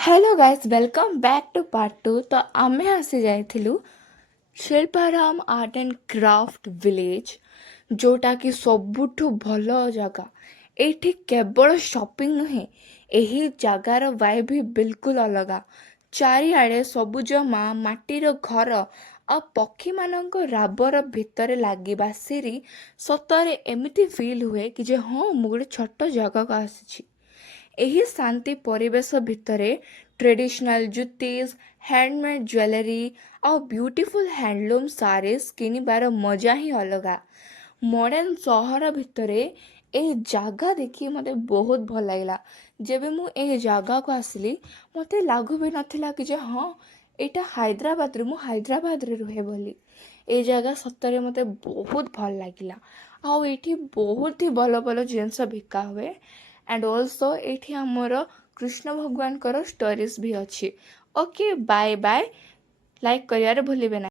Hello guys, welcome back to part two. तो आमे आसी जाइथिलु Shilparamam art and craft village, जोटा कि सबुठु भल जगह। एठी केवल शॉपिंग नुहे, एही जगार वाइब भी बिल्कुल अलगा। चारिआडे सबुज माटीर घर आ पक्षी मानक राबर भितर लागिबा सिरी सतरे एमिति फील हुए कि जे हाँ मु गोटे छोट जगह को आसिछि। ଏହି ଶାନ୍ତି ପରିବେଶ ଭିତରେ ଟ୍ରେଡିସନାଲ ଜୁତିଜ୍, ହ୍ୟାଣ୍ଡମେଡ୍ ଜ୍ୱେଲେରୀ ଆଉ ବ୍ୟୁଟିଫୁଲ୍ ହ୍ୟାଣ୍ଡଲୁମ୍ ଶାଢ଼ୀଜ୍ କିଣିବାର ମଜା ହିଁ ଅଲଗା। ମଡ଼ର୍ଣ୍ଣ ସହର ଭିତରେ ଏହି ଜାଗା ଦେଖି ମୋତେ ବହୁତ ଭଲ ଲାଗିଲା। ଯେବେ ମୁଁ ଏହି ଜାଗାକୁ ଆସିଲି ମୋତେ ଲାଗୁ ବି ନଥିଲା କି ଯେ ହଁ ଏଇଟା ହାଇଦ୍ରାବାଦରୁ, ମୁଁ ହାଇଦ୍ରାବାଦରେ ରୁହେ ବୋଲି। ଏ ଜାଗା ସତରେ ମୋତେ ବହୁତ ଭଲ ଲାଗିଲା। ଆଉ ଏଇଠି ବହୁତ ହି ଭଲ ଭଲ ଜିନିଷ ବିକା ହୁଏ। ଆଣ୍ଡ ଅଲସୋ ଏଇଠି ଆମର କୃଷ୍ଣ ଭଗବାନଙ୍କର ଷ୍ଟୋରିଜ୍ ବି ଅଛି। Okay, bye bye. ଲାଇକ୍ କରିବାରେ ଭୁଲିବେ ନାହିଁ।